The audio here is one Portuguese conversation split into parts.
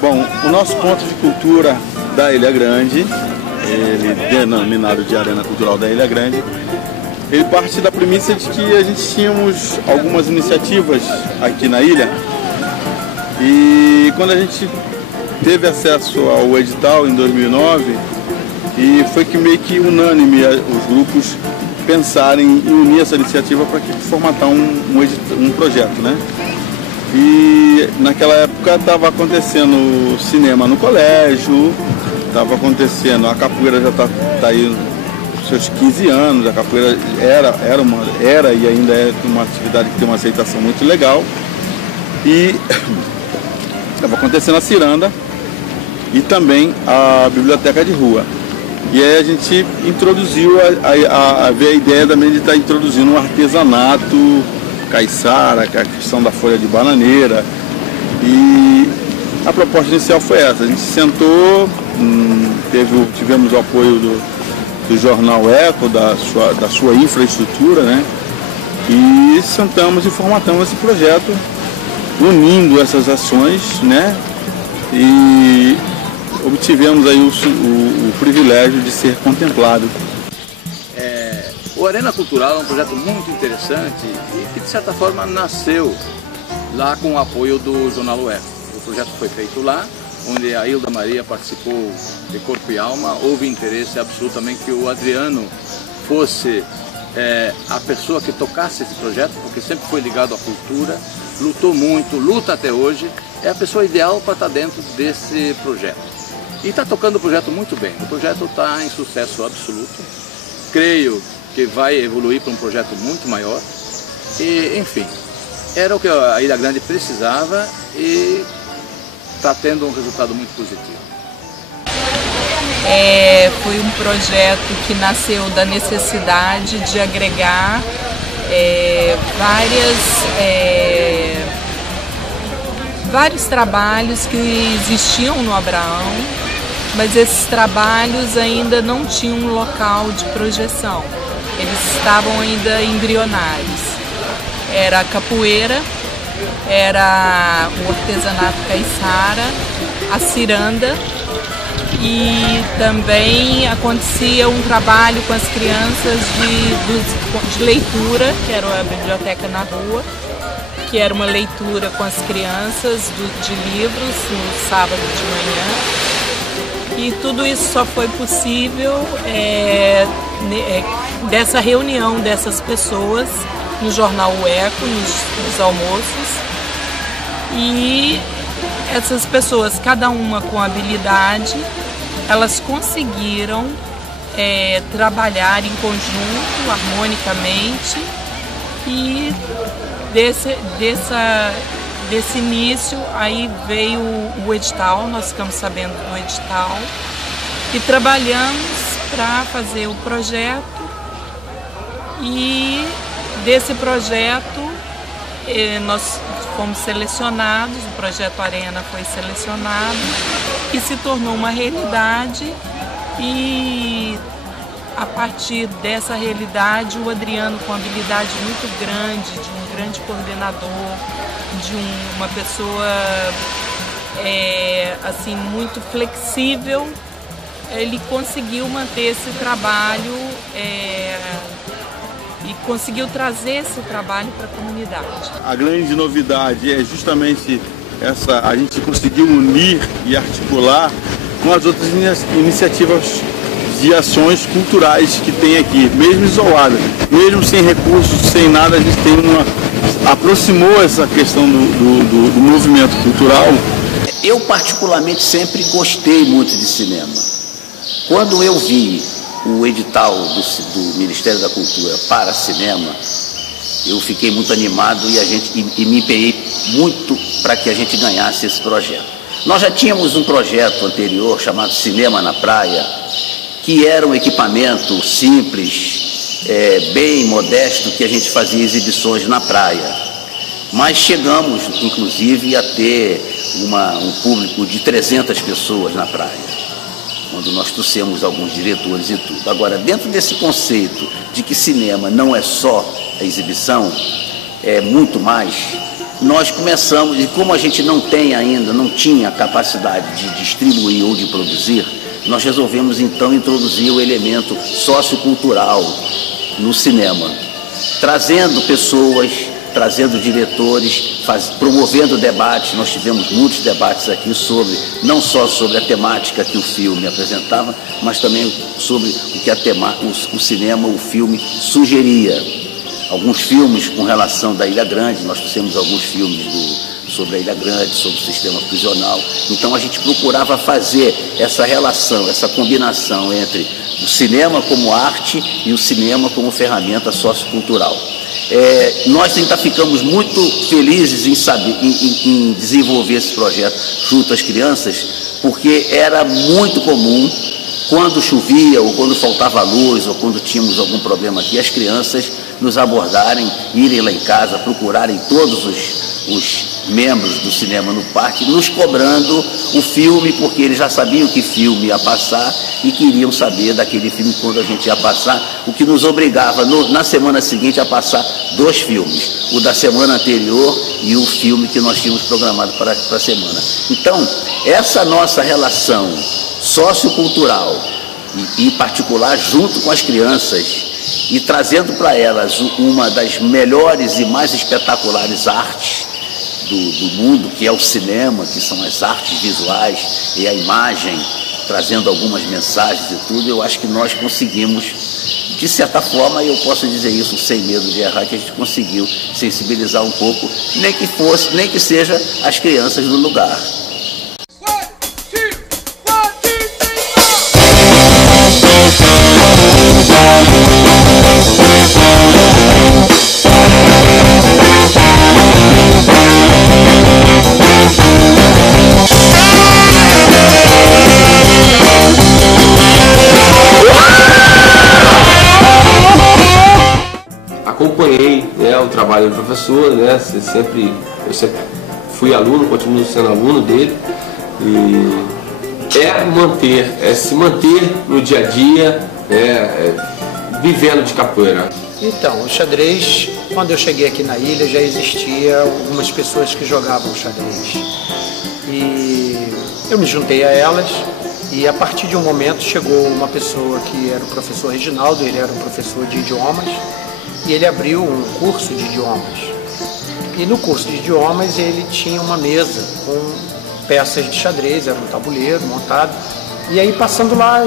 Bom, o nosso ponto de cultura da Ilha Grande, ele denominado de Arena Cultural da Ilha Grande, ele parte da premissa de que a gente tínhamos algumas iniciativas aqui na ilha e quando a gente teve acesso ao edital em 2009 e foi que meio que unânime os grupos pensarem em unir essa iniciativa para formatar um projeto, né? E naquela época estava acontecendo cinema no colégio, estava acontecendo, a capoeira já está aí nos seus 15 anos, a capoeira era e ainda é uma atividade que tem uma aceitação muito legal. E estava acontecendo a ciranda e também a biblioteca de rua. E aí a gente introduziu, veio a ideia também de estar introduzindo um artesanato caiçara, que é a questão da folha de bananeira. E a proposta inicial foi essa. A gente sentou, tivemos o apoio do jornal Eco, da sua infraestrutura, né? E sentamos e formatamos esse projeto, unindo essas ações, né? E obtivemos aí o privilégio de ser contemplado. O Arena Cultural é um projeto muito interessante e que, de certa forma, nasceu lá com o apoio do jornal Eco. O projeto foi feito lá, onde a Hilda Maria participou de corpo e alma. Houve interesse absolutamente que o Adriano fosse a pessoa que tocasse esse projeto, porque sempre foi ligado à cultura, lutou muito, luta até hoje, é a pessoa ideal para estar dentro desse projeto. E está tocando o projeto muito bem, o projeto está em sucesso absoluto, creio que vai evoluir para um projeto muito maior, e enfim, era o que a Ilha Grande precisava e está tendo um resultado muito positivo. Foi um projeto que nasceu da necessidade de agregar vários trabalhos que existiam no Abraão, mas esses trabalhos ainda não tinham um local de projeção, eles estavam ainda embrionários. Era a capoeira, era o artesanato caiçara, a ciranda, e também acontecia um trabalho com as crianças de leitura, que era a biblioteca na rua, que era uma leitura com as crianças de livros no sábado de manhã. E tudo isso só foi possível dessa reunião dessas pessoas no jornal O Eco, nos almoços. E essas pessoas, cada uma com habilidade, elas conseguiram trabalhar em conjunto, harmonicamente, e desse início aí veio o edital, nós ficamos sabendo do edital e trabalhamos para fazer o projeto, e desse projeto nós fomos selecionados, o projeto Arena foi selecionado e se tornou uma realidade, e a partir dessa realidade o Adriano, com habilidade muito grande, de um grande coordenador, de uma pessoa assim, muito flexível, ele conseguiu manter esse trabalho e conseguiu trazer esse trabalho para a comunidade. A grande novidade é justamente essa, a gente conseguiu unir e articular com as outras iniciativas de ações culturais que tem aqui, mesmo isoladas, mesmo sem recursos, sem nada, a gente aproximou essa questão do movimento cultural. Eu particularmente sempre gostei muito de cinema. Quando eu vi o edital do Ministério da Cultura para cinema, eu fiquei muito animado e me empenhei muito para que a gente ganhasse esse projeto. Nós já tínhamos um projeto anterior chamado Cinema na Praia, que era um equipamento simples, bem modesto, que a gente fazia exibições na praia. Mas chegamos, inclusive, a ter um público de 300 pessoas na praia, quando nós trouxemos alguns diretores e tudo. Agora, dentro desse conceito de que cinema não é só a exibição, é muito mais, nós começamos, e como a gente não tinha capacidade de distribuir ou de produzir, nós resolvemos então introduzir o elemento sociocultural no cinema, trazendo pessoas, trazendo diretores, promovendo debates. Nós tivemos muitos debates aqui não só sobre a temática que o filme apresentava, mas também sobre o que o cinema, o filme sugeria. Alguns filmes com relação da Ilha Grande, nós fizemos alguns filmes sobre a Ilha Grande, sobre o sistema prisional. Então a gente procurava fazer essa relação, essa combinação entre o cinema como arte e o cinema como ferramenta sociocultural. Nós ainda ficamos muito felizes em desenvolver esse projeto junto às crianças, porque era muito comum, quando chovia, ou quando faltava luz, ou quando tínhamos algum problema aqui, as crianças nos abordarem, irem lá em casa, procurarem todos os membros do cinema no parque, nos cobrando o filme, porque eles já sabiam que filme ia passar e queriam saber daquele filme quando a gente ia passar, o que nos obrigava na semana seguinte a passar 2 filmes, o da semana anterior e o filme que nós tínhamos programado para a semana. Então, essa nossa relação sociocultural, e em particular junto com as crianças, e trazendo para elas uma das melhores e mais espetaculares artes do mundo, que é o cinema, que são as artes visuais e a imagem, trazendo algumas mensagens e tudo, eu acho que nós conseguimos, de certa forma, eu posso dizer isso sem medo de errar, que a gente conseguiu sensibilizar um pouco, nem que seja as crianças no lugar. Acompanhei, o trabalho do professor, eu sempre fui aluno, continuo sendo aluno dele, e se manter no dia a dia, vivendo de capoeira. Então, o xadrez, quando eu cheguei aqui na ilha, já existia algumas pessoas que jogavam xadrez. E eu me juntei a elas, e a partir de um momento chegou uma pessoa que era o professor Reginaldo, ele era um professor de idiomas, e ele abriu um curso de idiomas. E no curso de idiomas ele tinha uma mesa com peças de xadrez, era um tabuleiro montado. E aí passando lá,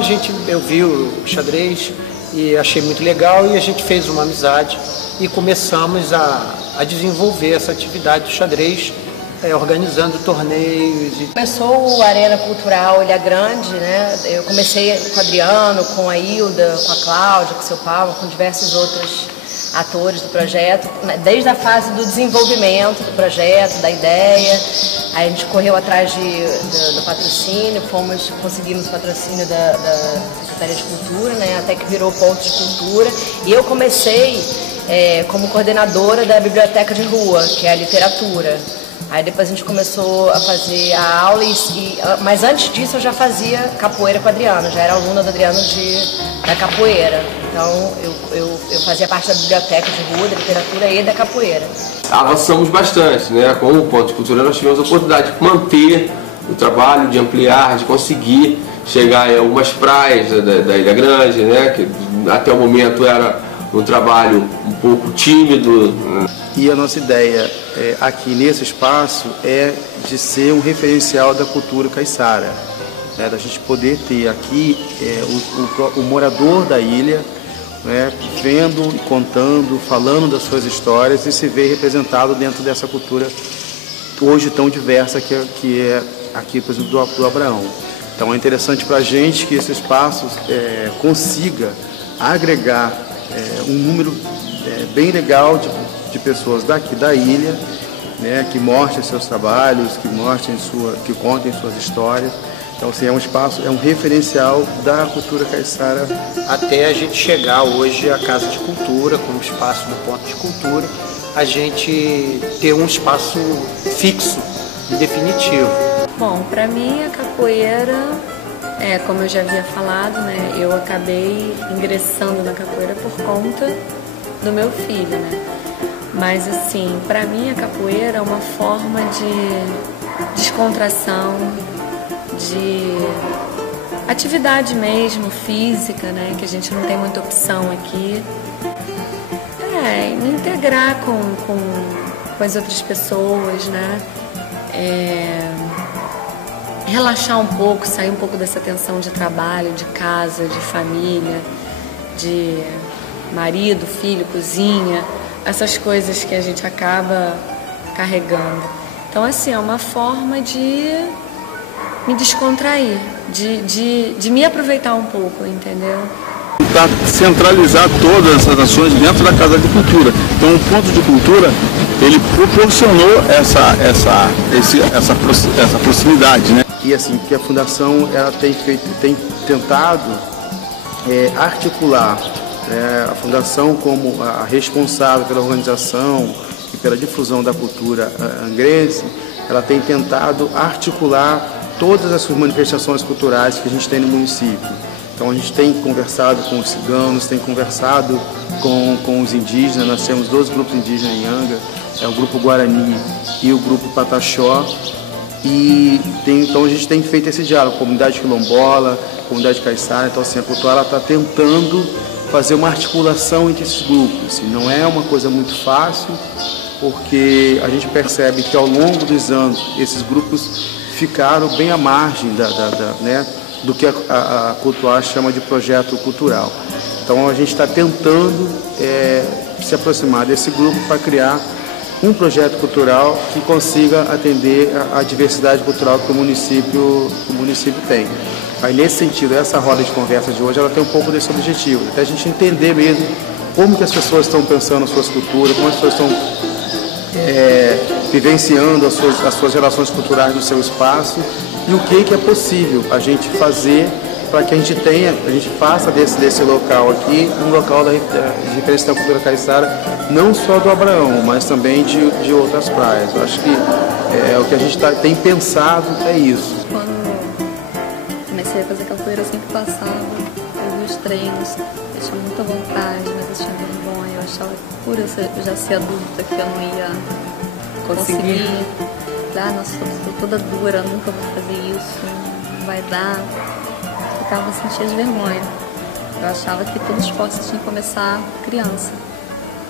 eu vi o xadrez e achei muito legal, e a gente fez uma amizade e começamos a desenvolver essa atividade do xadrez, organizando torneios. Começou o Arena Cultural Ilha Grande, eu comecei com o Adriano, com a Hilda, com a Cláudia, com o seu Paulo, com diversos outros atores do projeto, desde a fase do desenvolvimento do projeto, da ideia. Aí a gente correu atrás do patrocínio, conseguimos o patrocínio da Secretaria de Cultura, até que virou ponto de cultura. E eu comecei como coordenadora da biblioteca de rua, que é a literatura. Aí depois a gente começou a fazer a aula, mas antes disso eu já fazia capoeira com a Adriana, já era aluna do Adriano da capoeira. Então eu fazia parte da biblioteca de rua, da literatura e da capoeira. Avançamos bastante, com o ponto de cultura nós tivemos a oportunidade de manter o trabalho, de ampliar, de conseguir chegar em algumas praias da Ilha Grande, que até o momento era um trabalho um pouco tímido. E a nossa ideia aqui nesse espaço é de ser um referencial da cultura caiçara, da gente poder ter aqui o morador da ilha, vendo, contando, falando das suas histórias e se ver representado dentro dessa cultura hoje tão diversa que é aqui, por exemplo, do Abraão. Então é interessante para a gente que esse espaço consiga agregar um número bem legal de pessoas daqui da ilha, que mostrem seus trabalhos, que contem suas histórias. Então, assim, é um espaço, é um referencial da cultura caiçara. Até a gente chegar hoje à Casa de Cultura, como espaço do ponto de cultura, a gente ter um espaço fixo e definitivo. Bom, para mim a capoeira, como eu já havia falado, eu acabei ingressando na capoeira por conta do meu filho, Mas assim, para mim a capoeira é uma forma de descontração, de atividade mesmo, física, né? Que a gente não tem muita opção aqui. Me integrar com as outras pessoas, né? Relaxar um pouco, sair um pouco dessa tensão de trabalho, de casa, de família, de marido, filho, cozinha, essas coisas que a gente acaba carregando. Então, assim, é uma forma de me descontrair, de me aproveitar um pouco, entendeu? Para centralizar todas essas ações dentro da Casa de Cultura. Então, o ponto de cultura, ele proporcionou essa proximidade, né? E assim, que a Fundação ela tem tentado articular a Fundação como a responsável pela organização e pela difusão da cultura angrense, ela tem tentado articular todas as suas manifestações culturais que a gente tem no município. Então a gente tem conversado com os ciganos, tem conversado com os indígenas, nós temos 2 grupos indígenas em Angra, o grupo Guarani e o grupo Pataxó, então a gente tem feito esse diálogo, comunidade quilombola, comunidade caiçara, então assim, a cultura está tentando fazer uma articulação entre esses grupos, assim, não é uma coisa muito fácil, porque a gente percebe que ao longo dos anos esses grupos ficaram bem à margem do que a Cultuar chama de projeto cultural. Então a gente está tentando se aproximar desse grupo para criar um projeto cultural que consiga atender a diversidade cultural que o município tem. Aí nesse sentido, essa roda de conversa de hoje, ela tem um pouco desse objetivo, até a gente entender mesmo como que as pessoas estão pensando as suas culturas, como as pessoas estão vivenciando as suas relações culturais no seu espaço e o que é possível a gente fazer para que a gente faça desse local aqui um local de referência da cultura caiçara, não só do Abraão, mas também de outras praias. Eu acho que o que a gente tem pensado é isso. Quando comecei a fazer capoeira, eu sempre passava, eu vi os treinos, eu tinha muita vontade, mas eu tinha vergonha, eu achava que por eu já ser adulta que eu não ia conseguir. Nossa, estou toda dura, nunca vou fazer isso, não vai dar. Eu sentia de vergonha. Eu achava que todo esporte tinha que começar criança.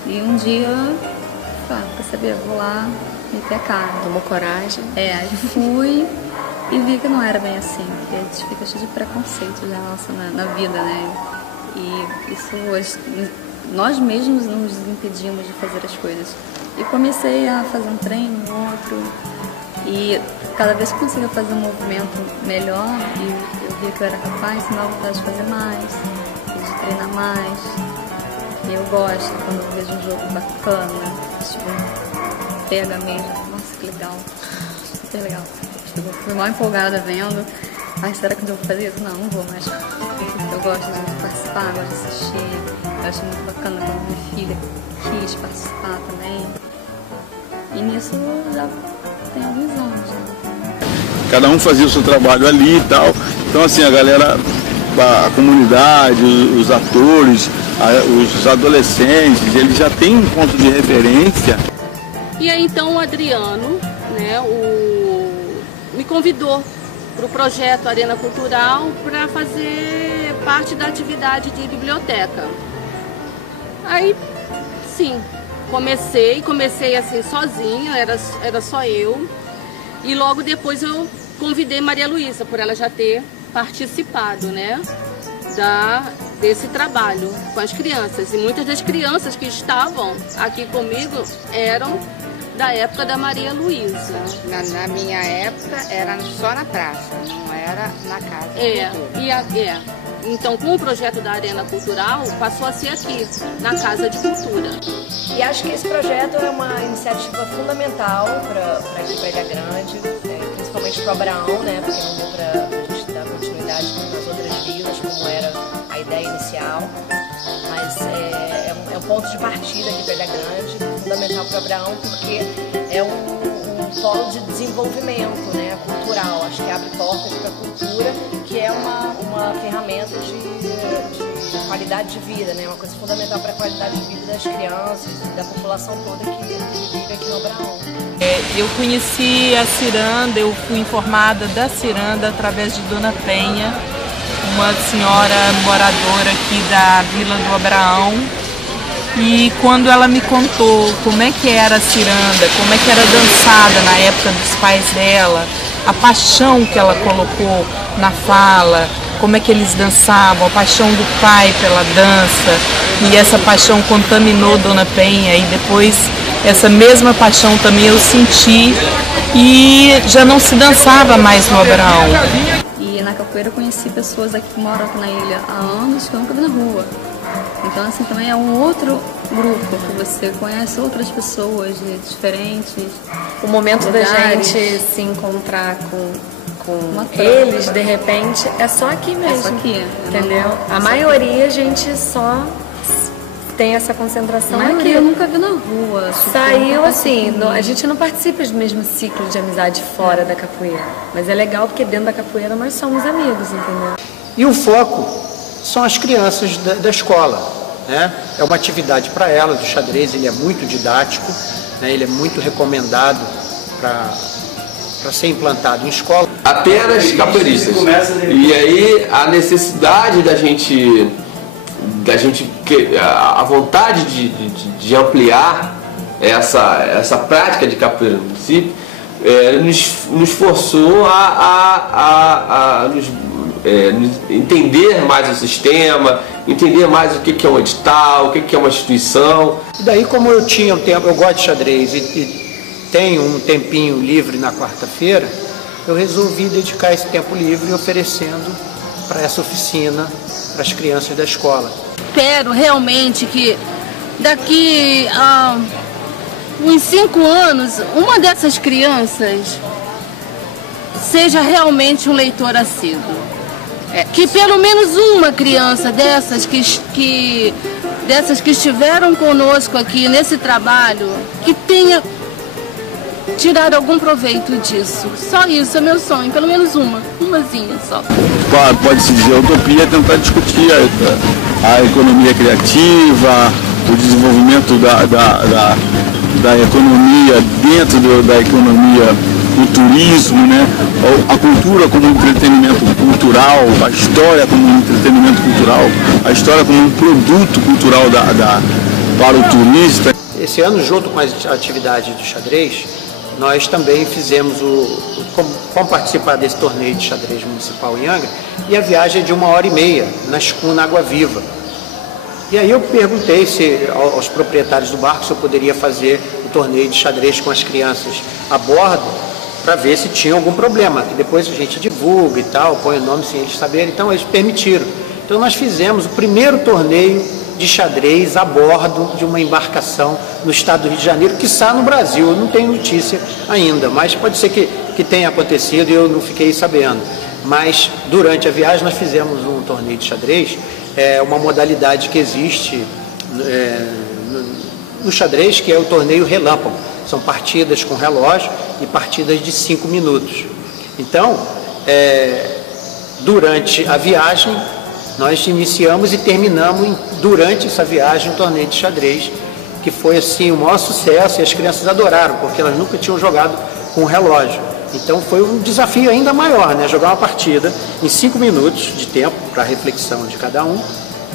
E um dia, quer saber, vou lá meter a cara. Tomou coragem? Aí fui e vi que não era bem assim, porque a gente fica cheio de preconceito já na vida, né? E isso hoje, nós mesmos nos impedimos de fazer as coisas. E comecei a fazer um treino, outro, e cada vez que conseguia fazer um movimento melhor, e eu via que eu era capaz, me dava vontade de fazer mais, de treinar mais. E eu gosto quando eu vejo um jogo bacana, pega mesmo, nossa, que legal, super legal. Fui mal empolgada vendo, será que eu vou fazer isso? Não vou mais. Eu gosto de participar, gosto de assistir, eu acho muito bacana quando minha filha quis participar também. E nisso já tem alguns anos. Cada um fazia o seu trabalho ali e tal. Então assim, a galera, a comunidade, os atores, os adolescentes, eles já têm um ponto de referência. E aí então o Adriano, né, me convidou para o projeto Arena Cultural para fazer parte da atividade de biblioteca. Aí, sim, comecei assim sozinha, era só eu. E logo depois eu convidei Maria Luísa, por ela já ter participado, né, desse trabalho com as crianças. E muitas das crianças que estavam aqui comigo eram da época da Maria Luísa. Na minha época era só na praça, não era na casa. Então, com o projeto da Arena Cultural, passou a ser aqui, na Casa de Cultura. E acho que esse projeto é uma iniciativa fundamental para Ilha Grande, principalmente para o Abraão, né? Porque não deu para a gente dar continuidade nas outras vilas, como era a ideia inicial. Mas é um ponto de partida aqui para Ilha Grande, fundamental para o Abraão, porque é um polo de desenvolvimento, né, cultural. Acho que abre portas para a cultura, que é uma ferramenta de qualidade de vida, né, uma coisa fundamental para a qualidade de vida das crianças e da população toda que vive aqui no Abraão. Eu conheci a ciranda, eu fui informada da ciranda através de Dona Penha, uma senhora moradora aqui da Vila do Abraão. E quando ela me contou como é que era a ciranda, como é que era dançada na época dos pais dela, a paixão que ela colocou na fala, como é que eles dançavam, a paixão do pai pela dança, e essa paixão contaminou Dona Penha, e depois essa mesma paixão também eu senti, e já não se dançava mais no Abraão. E na capoeira eu conheci pessoas aqui que moram aqui na ilha há anos que eu nunca vi na rua. Então, assim, também é um outro grupo que você conhece outras pessoas de diferentes O momento lugares. da gente se encontrar com eles, de repente, é só aqui mesmo. É só aqui, entendeu? A maioria a gente só tem essa concentração a maioria aqui. eu nunca vi na rua. Saiu assim, a gente não participa do mesmo ciclo de amizade fora da capoeira. Mas é legal porque dentro da capoeira nós somos amigos, entendeu? E o foco são as crianças da escola, né? É uma atividade para elas, o xadrez ele é muito didático, né? Ele é muito recomendado para ser implantado em escola. Apenas capoeiristas. E aí a necessidade a vontade de ampliar essa prática de capoeira no município nos forçou a entender mais o sistema, entender mais o que é um edital, o que é uma instituição. E daí, como eu tinha um tempo, eu gosto de xadrez e tenho um tempinho livre na quarta-feira, eu resolvi dedicar esse tempo livre oferecendo para essa oficina para as crianças da escola. Espero realmente que daqui a uns 5 anos, uma dessas crianças seja realmente um leitor assíduo. Que pelo menos uma criança dessas que estiveram conosco aqui nesse trabalho, que tenha tirado algum proveito disso. Só isso é meu sonho, pelo menos umazinha só. Pode-se dizer, a utopia é tentar discutir a economia criativa, o desenvolvimento da economia dentro da economia, o turismo, né? A cultura como entretenimento cultural, a história como um entretenimento cultural, a história como um produto cultural para o turista. Esse ano, junto com a atividade do xadrez, nós também fizemos como participar desse torneio de xadrez municipal em Angra, e a viagem de 1h30 na escuna Água Viva. E aí eu perguntei aos proprietários do barco se eu poderia fazer o torneio de xadrez com as crianças a bordo, para ver se tinha algum problema, que depois a gente divulga e tal, põe o nome sem eles saberem, então eles permitiram. Então nós fizemos o primeiro torneio de xadrez a bordo de uma embarcação no estado do Rio de Janeiro, quiçá no Brasil, eu não tenho notícia ainda, mas pode ser que tenha acontecido e eu não fiquei sabendo. Mas durante a viagem nós fizemos um torneio de xadrez, uma modalidade que existe no xadrez, que é o torneio relâmpago. São partidas com relógio e partidas de 5 minutos. Então, durante a viagem, nós iniciamos e terminamos durante essa viagem um torneio de xadrez, que foi assim o maior sucesso, e as crianças adoraram, porque elas nunca tinham jogado com relógio. Então foi um desafio ainda maior, né? Jogar uma partida em 5 minutos de tempo para reflexão de cada um,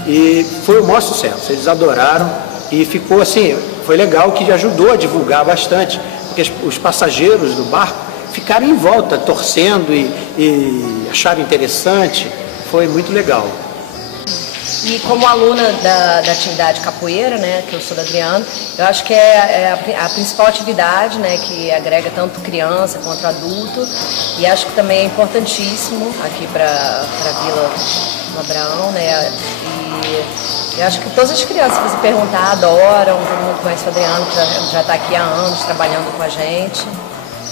e foi o maior sucesso. Eles adoraram e ficou assim, foi legal, que ajudou a divulgar bastante, porque os passageiros do barco ficaram em volta torcendo e acharam interessante, foi muito legal. E como aluna da atividade capoeira, né, que eu sou da Adriano, eu acho que é a principal atividade, né, que agrega tanto criança quanto adulto, e acho que também é importantíssimo aqui para a Vila do Abraão, né, e eu acho que todas as crianças, se você perguntar, adoram, todo mundo conhece o Adriano, que já está aqui há anos trabalhando com a gente.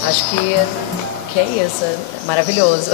Acho que é isso, é maravilhoso.